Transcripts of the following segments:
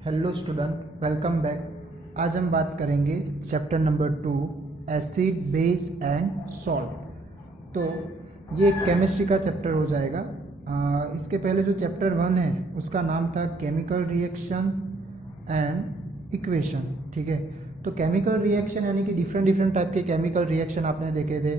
Hello student, welcome back. आज हम बात करेंगे chapter number 2 acid base and salt. तो ये केमिस्ट्री का चैप्टर हो जाएगा। इसके पहले जो चैप्टर 1 है उसका नाम था केमिकल रिएक्शन एंड इक्वेशन। ठीक है, तो केमिकल रिएक्शन यानी कि डिफरेंट टाइप के केमिकल रिएक्शन आपने देखे थे,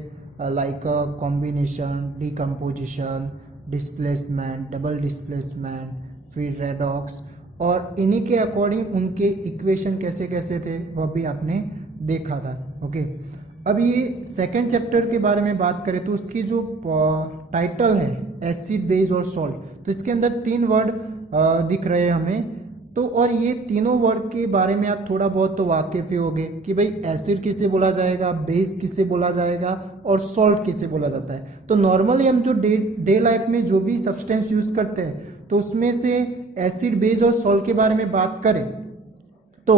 like combination, decomposition, displacement, double displacement, फिर रेडॉक्स, और इन्हीं के अकॉर्डिंग उनके इक्वेशन कैसे कैसे थे वह भी आपने देखा था। ओके, अब ये सेकंड चैप्टर के बारे में बात करें तो उसकी जो टाइटल है एसिड बेस और सॉल्ट, तो इसके अंदर 3 वर्ड दिख रहे हैं हमें। तो और ये तीनों वर्ड के बारे में आप थोड़ा बहुत तो वाकिफ ही होंगे कि भाई एसिड किसे बोला जाएगा, बेस किसे बोला जाएगा और सॉल्ट किसे बोला जाता है। तो नॉर्मली हम जो डे लाइफ में जो भी सब्सटेंस यूज करते हैं तो उसमें से एसिड बेस और सॉल्ट के बारे में बात करें तो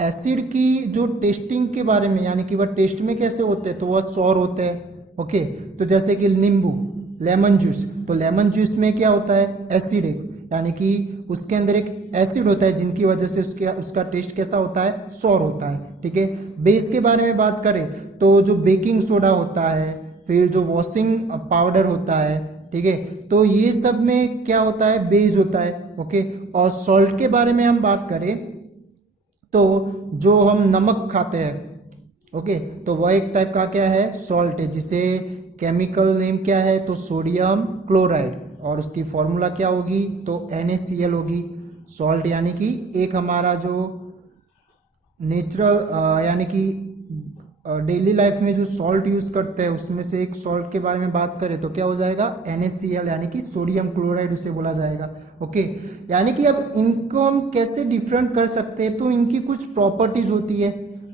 एसिड की जो टेस्टिंग के बारे में, यानी कि वह टेस्ट में कैसे होते हैं, तो वह सौर होते हैं। ओके, तो जैसे कि नींबू, लेमन जूस, तो लेमन जूस में क्या होता है, एसिड है, यानी कि उसके अंदर एक एसिड होता है जिनकी वजह से उसका टेस्ट कैसा होता है, सौर होता है। ठीक है, बेस के बारे में बात करें तो जो बेकिंग सोडा होता है, फिर जो वॉशिंग पाउडर होता है, ठीक है, तो ये सब में क्या होता है, बेस होता है। ओके, और सॉल्ट के बारे में हम बात करें तो जो हम नमक खाते हैं, ओके, तो वह एक टाइप का क्या है, सॉल्ट है, जिसे केमिकल नेम क्या है, तो सोडियम क्लोराइड, और उसकी फॉर्मूला क्या होगी, तो NaCl होगी। सॉल्ट यानी कि एक हमारा जो नेचुरल यानी कि डेली लाइफ में जो सॉल्ट यूज करते हैं उसमें से एक सॉल्ट के बारे में बात करें तो क्या हो जाएगा, NaCl, यानी कि सोडियम क्लोराइड उसे बोला जाएगा। ओके, यानी कि अब इनको हम कैसे डिफरेंट कर सकते हैं, तो इनकी कुछ प्रॉपर्टीज होती है,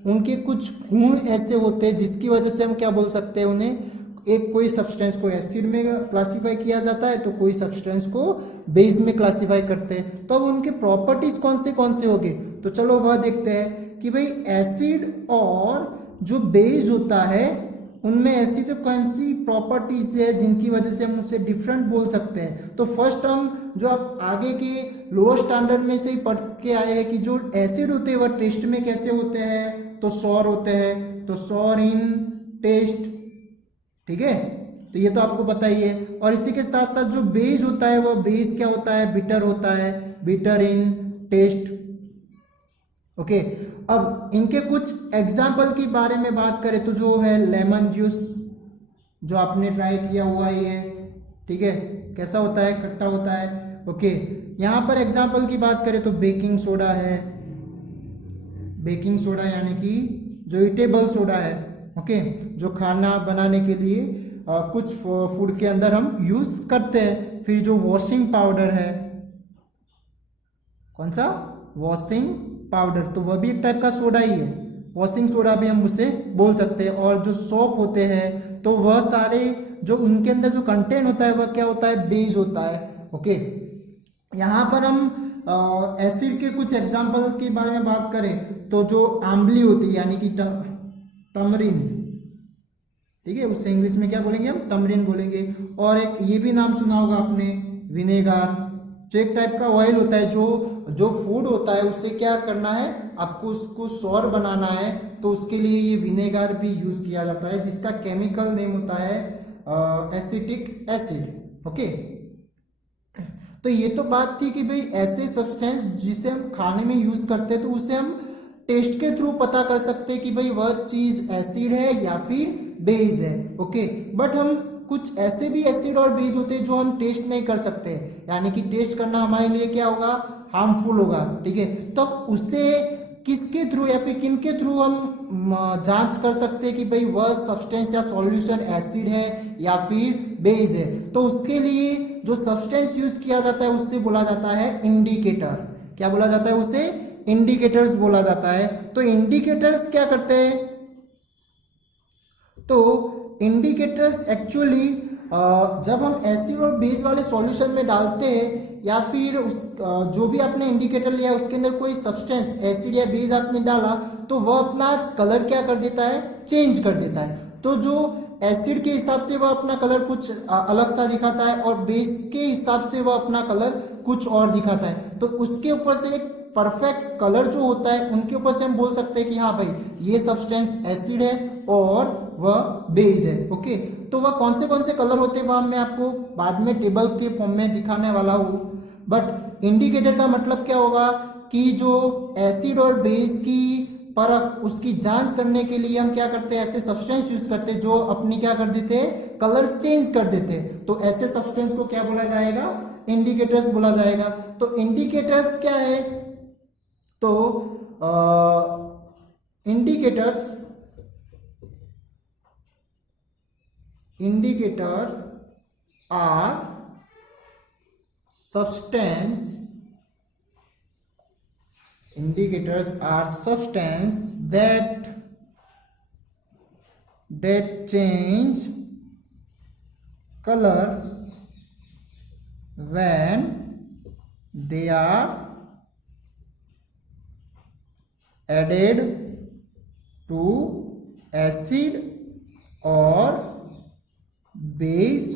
उनके कुछ गुण ऐसे होते हैं जिसकी वजह से हम क्या बोल सकते हैं उन्हें, एक कोई सब्सटेंस को एसिड में क्लासिफाई किया जाता है तो कोई सब्सटेंस को बेस में क्लासिफाई करते हैं। तो अब उनके प्रॉपर्टीज कौन से होंगे, तो चलो वह देखते हैं कि भाई एसिड और जो बेस होता है उनमें ऐसी तो कौन सी प्रॉपर्टीज है जिनकी वजह से हम उसे डिफरेंट बोल सकते हैं। तो फर्स्ट हम जो आप आगे के लोअर स्टैंडर्ड में से ही पढ़ के आए हैं कि जो एसिड होते हैं वह टेस्ट में कैसे होते हैं, तो सौर होते हैं, तो सौर इन टेस्ट। ठीक है, तो ये तो आपको पता ही है। और इसी के साथ साथ जो बेस होता है वह बेस क्या होता है, बिटर होता है, बिटर इन टेस्ट। ओके, अब इनके कुछ एग्जाम्पल के बारे में बात करें तो जो है लेमन जूस, जो आपने ट्राई किया हुआ ही है, ठीक है, कैसा होता है, खट्टा होता है। ओके, यहां पर एग्जाम्पल की बात करें तो बेकिंग सोडा है, बेकिंग सोडा यानी कि जो ईटेबल सोडा है, ओके, जो खाना बनाने के लिए कुछ फूड के अंदर हम यूज करते हैं। फिर जो वॉशिंग पाउडर है, कौन सा, वॉशिंग पाउडर, तो वह भी एक टाइप का सोडा ही है, वॉशिंग सोडा भी हम उसे बोल सकते हैं। और जो सोप होते हैं तो वह सारे जो उनके अंदर जो कंटेंट होता है वह क्या होता है, बेस होता है। ओके, यहाँ पर हम एसिड के कुछ एग्जाम्पल के बारे में बात करें तो जो आंवली होती है यानी कि तमरीन, ठीक है, उससे इंग्लिश में क्या बोलेंगे हम, तमरीन बोलेंगे। और एक ये भी नाम सुना होगा आपने, विनेगार, जो एक टाइप का ऑयल होता है, जो फूड होता है उससे क्या करना है, आपको उसको सौर बनाना है, तो उसके लिए ये विनेगार भी यूज किया जाता है, जिसका केमिकल नेम होता है एसिटिक एसिड। ओके, तो ये तो बात थी कि भाई ऐसे सब्सटेंस जिसे हम खाने में यूज करते हैं तो उसे हम टेस्ट के थ्रू पता कर सकते हैं कि भाई वह चीज एसिड है या फिर बेस है। ओके, बट हम कुछ ऐसे भी एसिड और बेस होते हैं जो हम टेस्ट नहीं कर सकते, यानी कि टेस्ट करना हमारे लिए क्या होगा, हार्मफुल होगा। ठीक है, तो उसे किसके थ्रू या फिर किन के थ्रू हम जांच कर सकते हैं कि भाई वह सब्सटेंस या सॉल्यूशन एसिड है या फिर बेस है, तो उसके लिए जो सब्सटेंस यूज किया जाता है उससे बोला जाता है इंडिकेटर। क्या बोला जाता है उसे, इंडिकेटर्स बोला जाता है। तो इंडिकेटर्स क्या करते हैं, तो इंडिकेटर्स एक्चुअली जब हम एसिड और बेस वाले सॉल्यूशन में डालते हैं या फिर उस जो भी आपने इंडिकेटर लिया है उसके अंदर कोई सब्सटेंस एसिड या बेस आपने डाला तो वह अपना कलर क्या कर देता है, चेंज कर देता है। तो जो एसिड के हिसाब से वह अपना कलर कुछ अलग सा दिखाता है और बेस के हिसाब से वह अपना कलर कुछ और दिखाता है। तो उसके ऊपर से एक परफेक्ट कलर जो होता है उनके ऊपर से हम बोल सकते हैं कि हाँ भाई ये सब्सटेंस एसिड है और वह बेस है। ओके, तो वह कौन से कलर होते हैं वह मैं आपको बाद में टेबल के फॉर्म में दिखाने वाला हूँ। बट इंडिकेटर का मतलब क्या होगा कि जो एसिड और बेस की परख उसकी जांच करने के लिए हम क्या करते हैं, ऐसे सब्सटेंस यूज करते हैं जो अपनी क्या कर देते हैं, कलर चेंज कर देते हैं। तो ऐसे सब्सटेंस को क्या बोला जाएगा, इंडिकेटर्स बोला जाएगा। तो इंडिकेटर्स क्या है, तो indicator are substance indicators are substance that change color when they are added to acid or base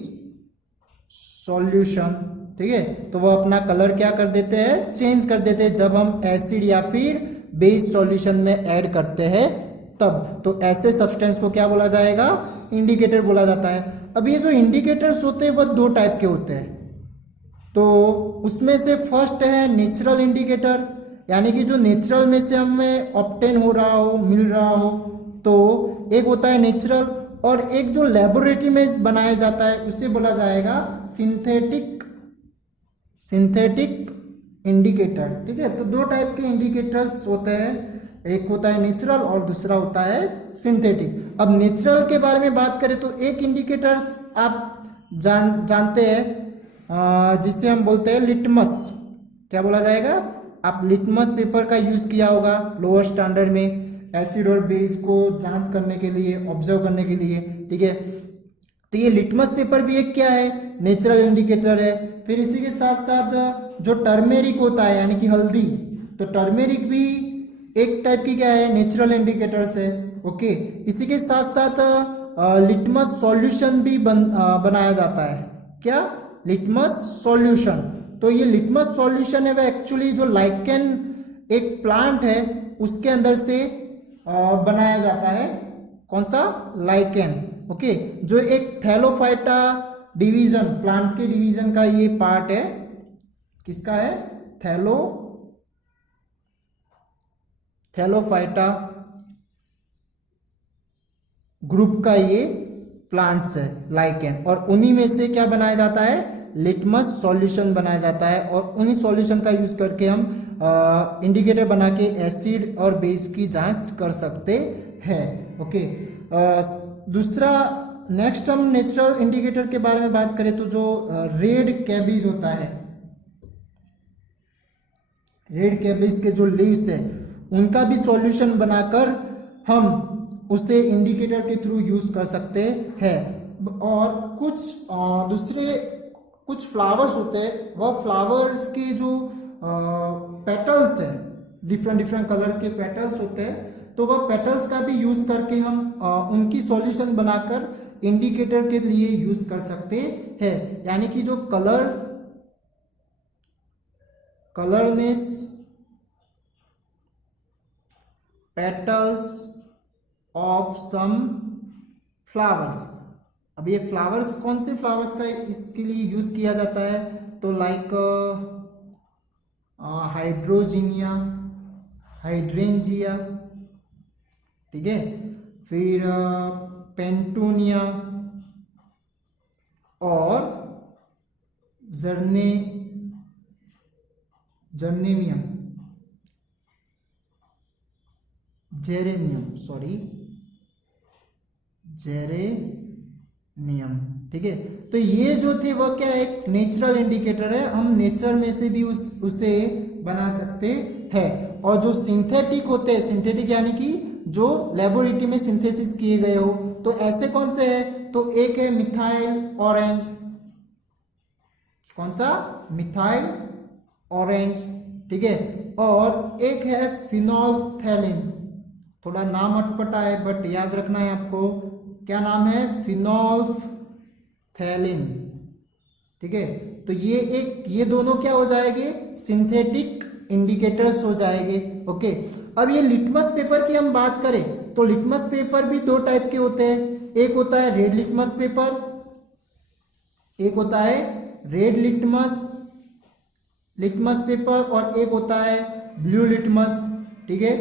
solution. ठीक है, तो वो अपना कलर क्या कर देते हैं, चेंज कर देते हैं जब हम एसिड या फिर बेस सॉल्यूशन में ऐड करते हैं तब। तो ऐसे सब्सटेंस को क्या बोला जाएगा, इंडिकेटर बोला जाता है। अब ये जो इंडिकेटर्स होते हैं वह दो टाइप के होते हैं। तो उसमें से फर्स्ट है नेचुरल इंडिकेटर, यानी कि जो नेचुरल में से हमें ऑब्टेन हो रहा हो, मिल रहा हो। तो एक होता है नेचुरल, और एक जो लेबोरेटरी में बनाया जाता है उसे बोला जाएगा सिंथेटिक इंडिकेटर। ठीक है, तो दो टाइप के इंडिकेटर्स होते हैं, एक होता है नेचुरल और दूसरा होता है सिंथेटिक। अब नेचुरल के बारे में बात करें तो एक इंडिकेटर्स आप जानते हैं जिसे हम बोलते हैं लिटमस। क्या बोला जाएगा, आप लिटमस पेपर का यूज किया होगा लोअर स्टैंडर्ड में एसिड और बेस को जांच करने के लिए, ऑब्जर्व करने के लिए। ठीक है, तो ये लिटमस पेपर भी एक क्या है, नेचुरल इंडिकेटर है। फिर इसी के साथ साथ जो टर्मेरिक होता है यानी कि हल्दी, तो टर्मेरिक भी एक टाइप की क्या है, नेचुरल इंडिकेटर्स है। ओके, इसी के साथ साथ लिटमस सॉल्यूशन भी बनाया जाता है। क्या, लिटमस सॉल्यूशन। तो ये लिटमस सॉल्यूशन है वह एक्चुअली जो लाइकेन एक प्लांट है उसके अंदर से बनाया जाता है। कौन सा, लाइकेन। ओके, जो एक थैलोफाइटा डिवीजन, प्लांट के डिवीजन का ये पार्ट है। किसका है, थैलोफाइटा ग्रुप का ये प्लांट्स है लाइकेन, और उन्हीं में से क्या बनाया जाता है, लिटमस सॉल्यूशन बनाया जाता है। और उन्हीं सॉल्यूशन का यूज करके हम इंडिकेटर बना के एसिड और बेस की जांच कर सकते हैं। ओके, दूसरा नेक्स्ट हम नेचुरल इंडिकेटर के बारे में बात करें तो जो रेड कैबेज होता है, रेड कैबेज के जो लीव्स है उनका भी सॉल्यूशन बनाकर हम उसे इंडिकेटर के थ्रू यूज कर सकते हैं। और कुछ दूसरे कुछ फ्लावर्स होते हैं, वह फ्लावर्स के जो पेटल्स है, डिफरेंट कलर के पेटल्स होते हैं, तो वह पेटल्स का भी यूज करके हम उनकी सॉल्यूशन बनाकर इंडिकेटर के लिए यूज कर सकते हैं। यानी कि जो कलरनेस पेटल्स ऑफ सम फ्लावर्स। अब ये फ्लावर्स कौन से फ्लावर्स का इसके लिए यूज किया जाता है, तो लाइक हाइड्रोजीनिया, हाइड्रेंजिया। ठीक है, फिर पेंटूनिया और जेरेनियम। ठीक है, तो ये जो थे वह क्या है, एक नेचुरल इंडिकेटर है, हम नेचर में से भी उसे बना सकते हैं। और जो सिंथेटिक होते हैं, सिंथेटिक यानी कि जो लेबोरेटरी में सिंथेसिस किए गए हो, तो ऐसे कौन से है, तो एक है मिथाइल ऑरेंज। कौन सा, मिथाइल ऑरेंज। ठीक है, और एक है फिनोल्फथैलीन, थोड़ा नाम अटपटा है बट याद रखना है आपको। क्या नाम है, फिनोल्फथैलीन। ठीक है, तो ये दोनों क्या हो जाएंगे, सिंथेटिक इंडिकेटर्स हो जाएंगे। ओके, अब ये लिटमस पेपर की हम बात करें तो लिटमस पेपर भी दो टाइप के होते हैं, एक होता है रेड लिटमस पेपर, एक होता है रेड लिटमस पेपर और एक होता है ब्लू लिटमस। ठीक है,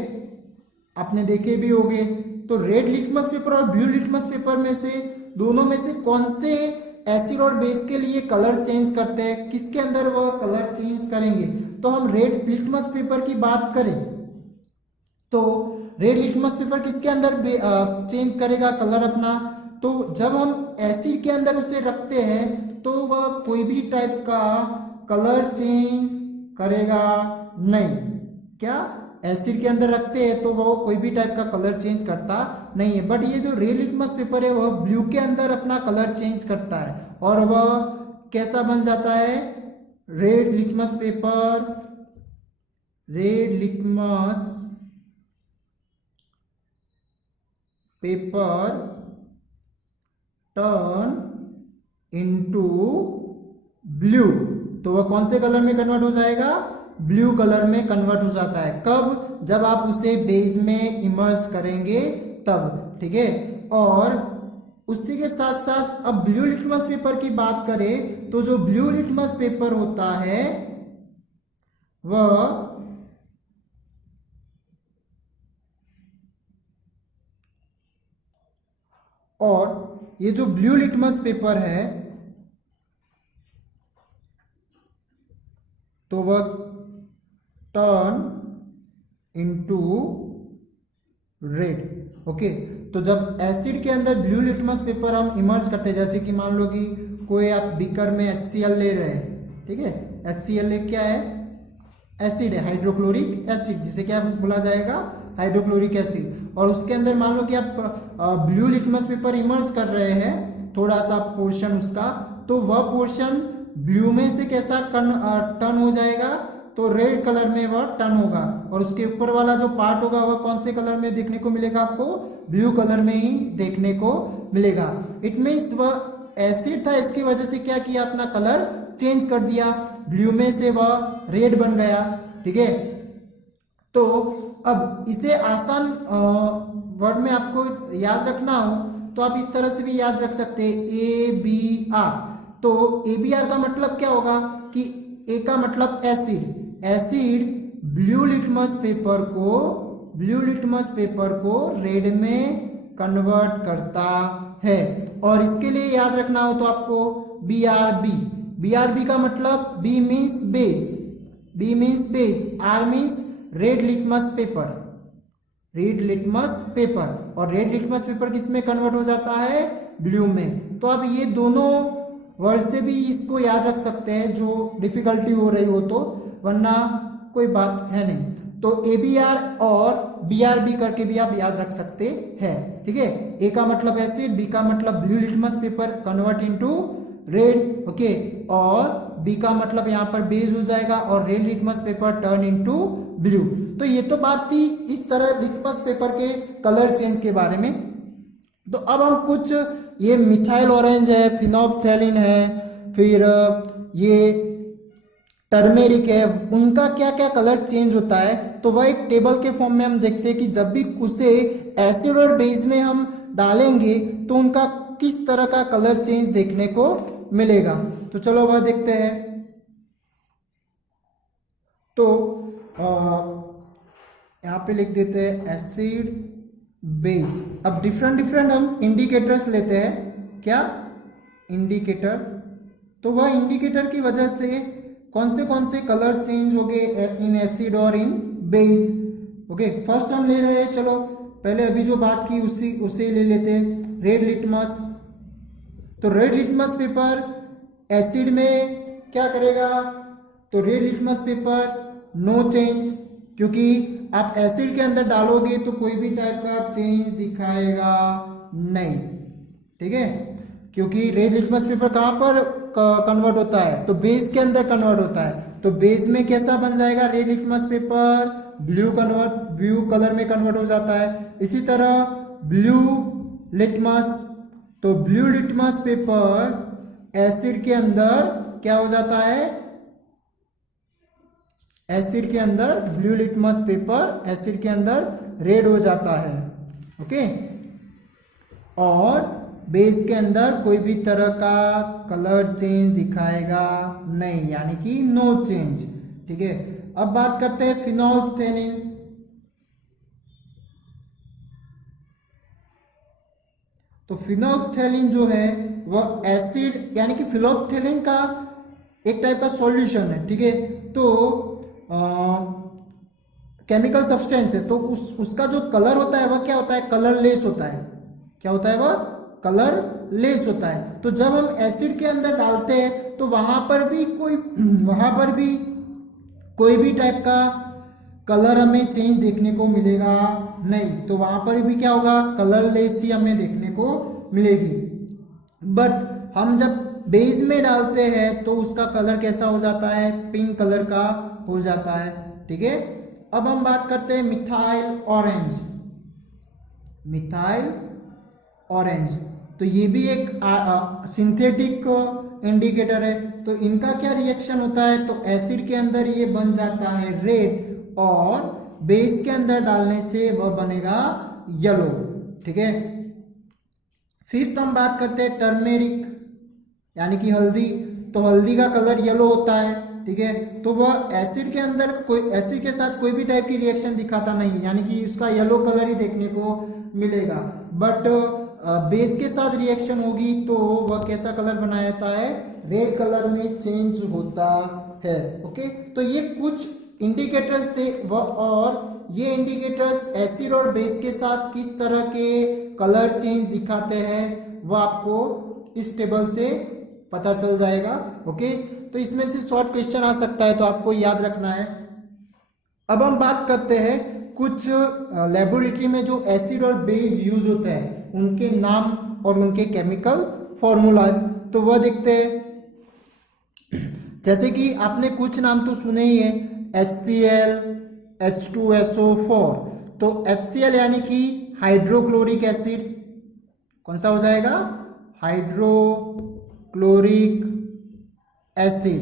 आपने देखे भी होंगे। तो रेड लिटमस पेपर और ब्लू लिटमस पेपर में से दोनों में से कौन से एसिड और बेस के लिए कलर चेंज करते हैं, किसके अंदर वह कलर चेंज करेंगे। तो हम रेड लिटमस पेपर की बात करें तो रेड लिटमस पेपर किसके अंदर चेंज करेगा कलर अपना, तो जब हम एसिड के अंदर उसे रखते हैं तो वह कोई भी टाइप का कलर चेंज करेगा नहीं। क्या, एसिड के अंदर रखते हैं तो वो कोई भी टाइप का कलर चेंज करता नहीं है। बट ये जो रेड लिटमस पेपर है वह ब्लू के अंदर अपना कलर चेंज करता है और वह कैसा बन जाता है, red litmus paper turn into blue. तो वह कौन से कलर में कन्वर्ट हो जाएगा, ब्लू कलर में कन्वर्ट हो जाता है। कब, जब आप उसे बेस में इमर्स करेंगे तब। ठीक है, और उसी के साथ साथ अब ब्लू लिटमस पेपर की बात करें तो जो ब्लू लिटमस पेपर होता है वह और ये जो ब्लू लिटमस पेपर है तो वह टर्न इनटू रेड। ओके, तो जब एसिड के अंदर ब्लू लिटमस पेपर हम इमर्स करते हैं, जैसे कि मान लो कि कोई आप बीकर में HCl ले रहे हैं। ठीक है, HCl एक क्या है, एसिड है, हाइड्रोक्लोरिक एसिड, जिसे क्या बोला जाएगा, हाइड्रोक्लोरिक एसिड। और उसके अंदर मान लो कि आप ब्लू लिटमस पेपर इमर्स कर रहे हैं थोड़ा सा पोर्शन उसका, तो वह पोर्शन ब्लू में से कैसा टर्न हो जाएगा, तो रेड कलर में वह टर्न होगा। और उसके ऊपर वाला जो पार्ट होगा वह कौन से कलर में देखने को मिलेगा, आपको ब्लू कलर में ही देखने को मिलेगा। इट मीन्स वह एसिड था, इसकी वजह से क्या किया, अपना कलर चेंज कर दिया, ब्लू में से वह रेड बन गया। ठीक है, तो अब इसे आसान वर्ड में आपको याद रखना हो तो आप इस तरह से भी याद रख सकते हैं, ABR। तो ABR का मतलब क्या होगा कि ए का मतलब एसिड ब्लू लिटमस पेपर को रेड में कन्वर्ट करता है। और इसके लिए याद रखना हो तो आपको BRB का मतलब B means base, R means red litmus paper, और रेड लिटमस पेपर किस में कन्वर्ट हो जाता है, ब्लू में। तो आप ये दोनों वर्ड से भी इसको याद रख सकते हैं जो डिफिकल्टी हो रही हो तो, वरना कोई बात है नहीं। तो ABR और BRB करके भी आप याद रख सकते हैं। ठीक है, A का मतलब एसिड, B का मतलब blue litmus paper convert into red. Okay, और B का मतलब यहाँ पर बेस हो जाएगा और red litmus paper turn into blue. तो ये तो बात थी इस तरह लिटमस पेपर के कलर चेंज के बारे में। तो अब हम कुछ, ये मिथाइल ऑरेंज है, फिनोल्फथैलीन है, फिर ये टर्मेरिक है, उनका क्या क्या कलर चेंज होता है तो वह एक टेबल के फॉर्म में हम देखते हैं कि जब भी उसे एसिड और बेस में हम डालेंगे तो उनका किस तरह का कलर चेंज देखने को मिलेगा। तो चलो वह देखते हैं। तो यहाँ पे लिख देते हैं एसिड बेस। अब डिफरेंट हम इंडिकेटर्स लेते हैं, क्या, इंडिकेटर। तो वह इंडिकेटर की वजह से कौन से कलर चेंज हो गए इन एसिड और इन बेस। ओके, फर्स्ट हम ले रहे हैं, चलो पहले अभी जो बात की उसे ले लेते हैं, रेड लिटमस। तो रेड लिटमस पेपर एसिड में क्या करेगा, तो red litmus paper no change, क्योंकि आप एसिड के अंदर डालोगे तो कोई भी टाइप का चेंज दिखाएगा नहीं। ठीक है, क्योंकि रेड लिटमस पेपर कहाँ पर कन्वर्ट होता है, तो बेस के अंदर कन्वर्ट होता है। तो बेस में कैसा बन जाएगा, red litmus paper blue colour में कन्वर्ट हो जाता है। इसी तरह ब्लू लिटमस तो ब्लू लिटमस पेपर एसिड के अंदर क्या हो जाता है, एसिड के अंदर ब्लू लिटमस पेपर एसिड के अंदर रेड हो जाता है। ओके, और बेस के अंदर कोई भी तरह का कलर चेंज दिखाएगा नहीं, यानी कि नो चेंज। ठीक है, अब बात करते हैं फिनोल्फ्थेलिन। तो फिनोल्फ्थेलिन जो है वह एसिड यानी कि फिनोल्फ्थेलिन का एक टाइप का सॉल्यूशन है। ठीक है, तो केमिकल सब्सटेंस है, तो उसका जो कलर होता है वह क्या होता है, कलरलेस होता है। क्या होता है, वह कलरलेस होता है। तो जब हम एसिड के अंदर डालते हैं तो वहां पर भी कोई भी टाइप का कलर हमें चेंज देखने को मिलेगा नहीं, तो वहां पर भी क्या होगा, कलरलेस ही हमें देखने को मिलेगी। बट हम जब बेस में डालते हैं तो उसका कलर कैसा हो जाता है, पिंक कलर का हो जाता है। ठीक है, अब हम बात करते हैं मिथाइल ऑरेंज। मिथाइल ऑरेंज, तो ये भी एक सिंथेटिक इंडिकेटर है। तो इनका क्या रिएक्शन होता है, तो एसिड के अंदर ये बन जाता है रेड और बेस के अंदर डालने से वह बनेगा येलो। ठीक है, फिफ्थ हम बात करते हैं टर्मेरिक यानी कि हल्दी। तो हल्दी का कलर येलो होता है। ठीक है, तो वह एसिड के अंदर एसिड के साथ कोई भी टाइप की रिएक्शन दिखाता नहीं, यानी कि उसका येलो कलर ही देखने को मिलेगा। बट बेस के साथ रिएक्शन होगी तो वह कैसा कलर बना जाता है, रेड कलर में चेंज होता है। ओके, तो ये कुछ इंडिकेटर्स थे और ये इंडिकेटर्स एसिड और बेस के साथ किस तरह के कलर चेंज दिखाते हैं वो आपको इस टेबल से पता चल जाएगा। ओके, तो इसमें से शॉर्ट क्वेश्चन आ सकता है, तो आपको याद रखना है। अब हम बात करते हैं कुछ लेबोरेटरी में जो एसिड और बेस यूज होते हैं उनके नाम और उनके केमिकल फॉर्मूलाज, तो वह देखते हैं। जैसे कि आपने कुछ नाम तो सुने ही है, HCl, H2SO4। तो HCl यानी कि हाइड्रोक्लोरिक एसिड, कौन सा हो जाएगा, हाइड्रोक्लोरिक एसिड।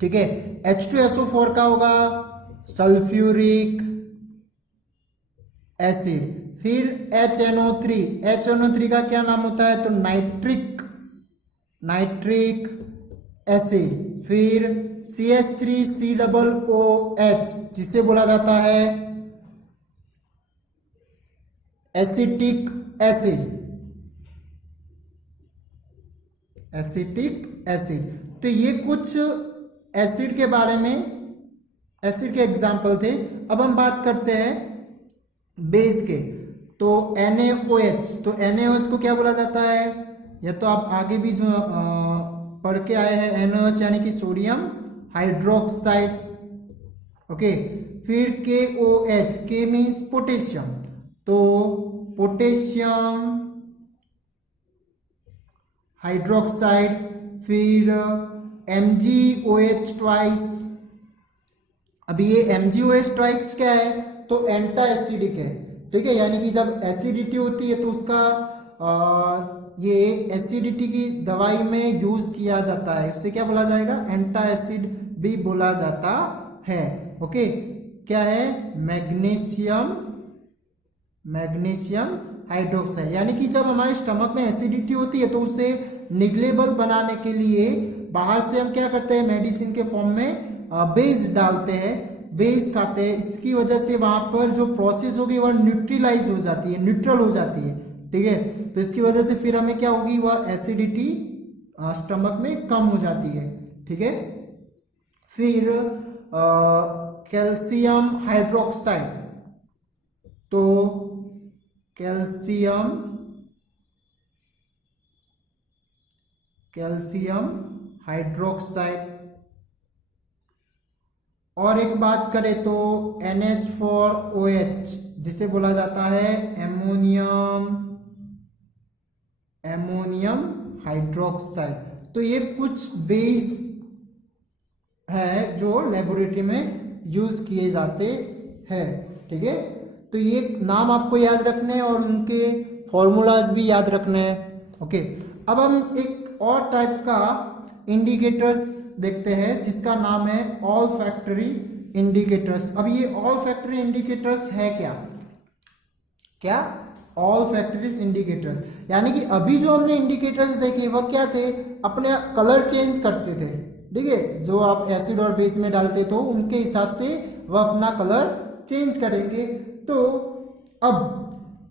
ठीक है, H2SO4 का होगा सल्फ्यूरिक एसिड। फिर HNO3 का क्या नाम होता है, तो नाइट्रिक एसिड। फिर CH3COOH जिसे बोला जाता है एसिटिक एसिड। तो ये कुछ एसिड के बारे में, एसिड के एग्जाम्पल थे। अब हम बात करते हैं बेस के। तो NaOH, तो NaOH को क्या बोला जाता है, या तो आप आगे भी जो पढ़ के आए हैं, NaOH यानी कि सोडियम हाइड्रोक्साइड। ओके, फिर KOH, के मीन्स पोटेशियम, तो पोटेशियम हाइड्रोक्साइड। फिर MgOH ट्वाइस। अभी ये MgOH ट्वाइस क्या है, तो एंटा एसिडिक है। ठीक है, यानी कि जब एसिडिटी होती है तो उसका ये एसिडिटी की दवाई में यूज किया जाता है, इससे क्या बोला जाएगा, एंटा एसिड भी बोला जाता है। ओके, क्या है, मैग्नीशियम हाइड्रोक्साइड। यानी कि जब हमारे स्टमक में एसिडिटी होती है तो उसे निगलेबल बनाने के लिए बाहर से हम क्या करते हैं, मेडिसिन के फॉर्म में बेस डालते हैं, बेस खाते हैं। इसकी वजह से वहां पर जो प्रोसेस होगी वह न्यूट्रलाइज हो जाती है, न्यूट्रल हो जाती है। ठीक है, तो इसकी वजह से फिर हमें क्या होगी, वह एसिडिटी स्टमक में कम हो जाती है। ठीक है, फिर कैल्शियम हाइड्रोक्साइड। तो कैल्शियम हाइड्रोक्साइड। और एक बात करें तो NH4OH जिसे बोला जाता है एमोनियम हाइड्रोक्साइड। तो ये कुछ बेस है जो लेबोरेटरी में यूज किए जाते हैं। ठीक है, तो ये नाम आपको याद रखने और उनके फॉर्मूलाज भी याद रखने हैं। ओके, अब हम एक और टाइप का इंडिकेटर्स देखते हैं जिसका नाम है ऑल फैक्टरी इंडिकेटर्स। अब ये ऑल फैक्टरी इंडिकेटर्स है क्या? क्या ऑल फैक्टरीज इंडिकेटर्स, यानी कि अभी जो हमने इंडिकेटर्स देखे वह क्या थे? अपने कलर चेंज करते थे, ठीक है। जो आप एसिड और बेस में डालते तो उनके हिसाब से वह अपना कलर चेंज करेंगे। तो अब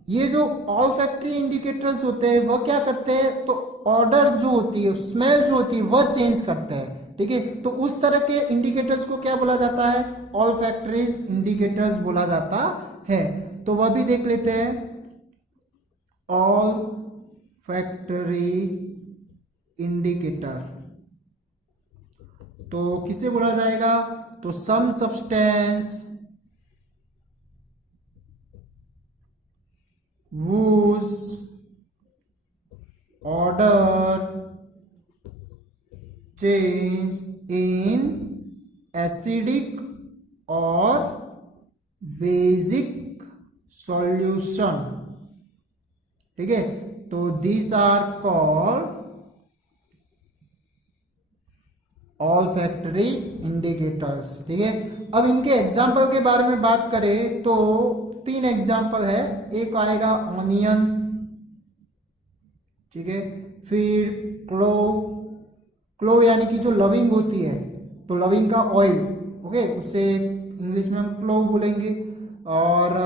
ये जो ऑल फैक्टरी इंडिकेटर्स होते हैं वह क्या करते हैं? तो ऑर्डर जो होती है, स्मेल जो होती है वह चेंज करते हैं, ठीक है। तो उस तरह के इंडिकेटर्स को क्या बोला जाता है? ऑल फैक्टरीज इंडिकेटर्स बोला जाता है। तो वह भी देख लेते हैं। ऑल फैक्टरी इंडिकेटर तो किसे बोला जाएगा? तो some substance whose order change in acidic or basic solution, ठीक है। तो these are called all factory indicators, ठीक है। अब इनके एग्जाम्पल के बारे में बात करें तो 3 एग्जाम्पल है। एक आएगा ऑनियन, ठीक है, फिर क्लोव यानी कि जो लविंग होती है, तो लविंग का ऑयल, ओके, उसे इंग्लिश में हम क्लोव बोलेंगे। और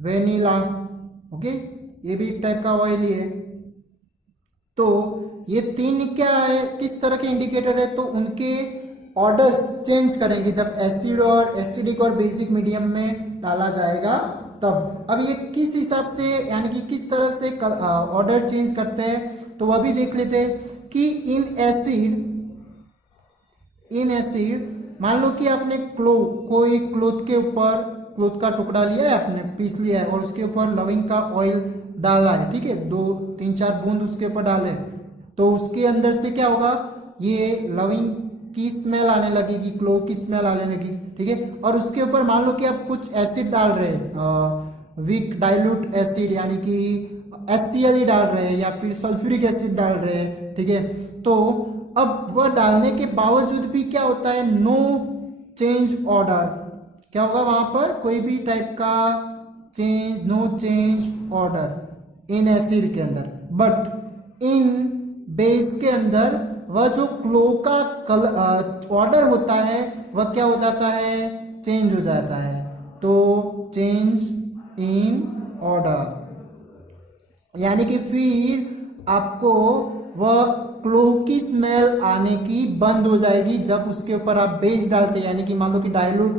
वेनिला, ओके, ये भी एक टाइप का ऑयल ही है। तो ये 3 क्या है, किस तरह के इंडिकेटर है? तो उनके ऑर्डर्स चेंज करेंगे जब एसिड और एसिडिक और बेसिक मीडियम में डाला जाएगा तब। अब ये किस हिसाब से, यानी कि किस तरह से ऑर्डर चेंज करते हैं तो वह भी देख लेते हैं कि इन एसिड मान लो कि आपने कोई क्लोथ के ऊपर, क्लोथ का टुकड़ा लिया है, आपने पीस लिया है और उसके ऊपर लविंग का ऑयल डाला है, ठीक है, 2-3-4 बूंद उसके ऊपर डाले, तो उसके अंदर से क्या होगा? ये लविंग की स्मेल आने लगेगी, क्लोव की स्मेल आने लगी, ठीक है। और उसके ऊपर मान लो कि आप कुछ एसिड डाल रहे हैं, वीक डाइल्यूट एसिड यानी कि HCl डाल रहे हैं या फिर सल्फ्यूरिक एसिड डाल रहे हैं, ठीक है। तो अब वह डालने के बावजूद भी क्या होता है? नो चेंज ऑर्डर, क्या होगा वहां पर? कोई भी टाइप का change, no change order in acid के अंदर, बट इन बेस के अंदर वह जो क्लोव का ऑर्डर होता है वह क्या हो जाता है? चेंज हो जाता है। तो चेंज इन ऑर्डर यानी कि फिर आपको वह क्लोव की स्मेल आने की बंद हो जाएगी जब उसके ऊपर आप बेस डालते हैं, यानी कि मान लो कि डाइल्यूट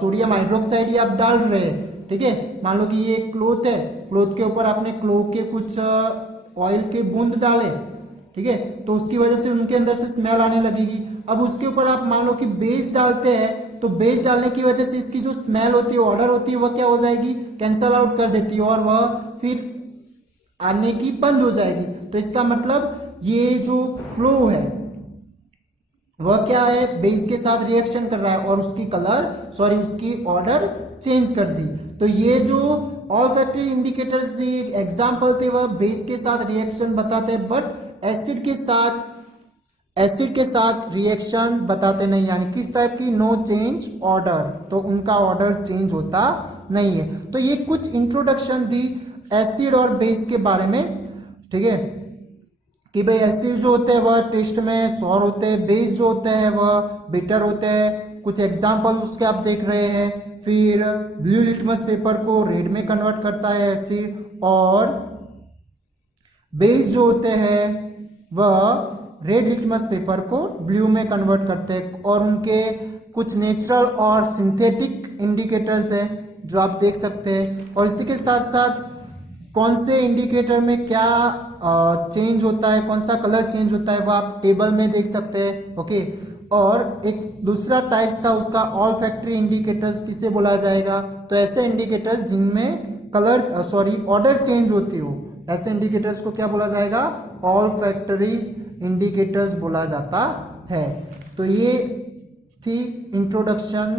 सोडियम हाइड्रोक्साइड आप डाल रहे हैं, ठीक है। मान लो कि ये क्लोथ है, क्लोथ के ऊपर आपने क्लोव के कुछ ऑयल के बूंद डाले, ठीक है, तो उसकी वजह से उनके अंदर से स्मेल आने लगेगी। अब उसके ऊपर आप मान लो कि बेस डालते हैं, तो बेस डालने की वजह से इसकी जो स्मेल होती है, ऑर्डर होती है, वह क्या हो जाएगी? कैंसल आउट कर देती है और वह फिर आने की बंद हो जाएगी। तो इसका मतलब ये जो फ्लो है वह क्या है? बेस के साथ रिएक्शन कर रहा है और उसकी ऑर्डर चेंज कर दी। तो ये जो ऑल फैक्टरी इंडिकेटर्स एग्जाम्पल थे वह बेस के साथ रिएक्शन बताते हैं, बट एसिड के साथ रिएक्शन बताते नहीं, यानी किस टाइप की? नो चेंज ऑर्डर, तो उनका ऑर्डर चेंज होता नहीं है। तो ये कुछ इंट्रोडक्शन थी एसिड और बेस के बारे में, ठीक है, कि भाई एसिड जो होते हैं वह टेस्ट में सॉर होते हैं, बेस जो होते हैं वह बिटर होते हैं। कुछ एग्जाम्पल उसके आप देख रहे हैं। फिर ब्लू लिटमस पेपर को रेड में कन्वर्ट करता है एसिड, और बेस जो होते हैं वह रेड लिटमस पेपर को ब्लू में कन्वर्ट करते हैं। और उनके कुछ नेचुरल और सिंथेटिक इंडिकेटर्स हैं जो आप देख सकते हैं। और इसी के साथ साथ कौन से इंडिकेटर में क्या चेंज होता है, कौन सा कलर चेंज होता है, वो आप टेबल में देख सकते हैं, ओके। और एक दूसरा टाइप था उसका ऑल फैक्टरी इंडिकेटर्स, किसे बोला जाएगा? तो ऐसे इंडिकेटर्स जिनमें ऑर्डर चेंज होती हो, ऐसे इंडिकेटर्स को क्या बोला जाएगा? ऑल फैक्टरीज इंडिकेटर्स बोला जाता है। तो ये थी इंट्रोडक्शन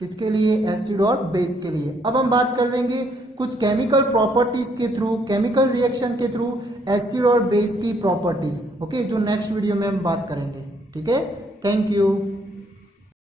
किसके लिए? एसिड और बेस के लिए। अब हम बात कर लेंगे कुछ केमिकल प्रॉपर्टीज के थ्रू, केमिकल रिएक्शन के थ्रू एसिड और बेस की प्रॉपर्टीज, ओके, जो नेक्स्ट वीडियो में हम बात करेंगे। ठीक है, थैंक यू।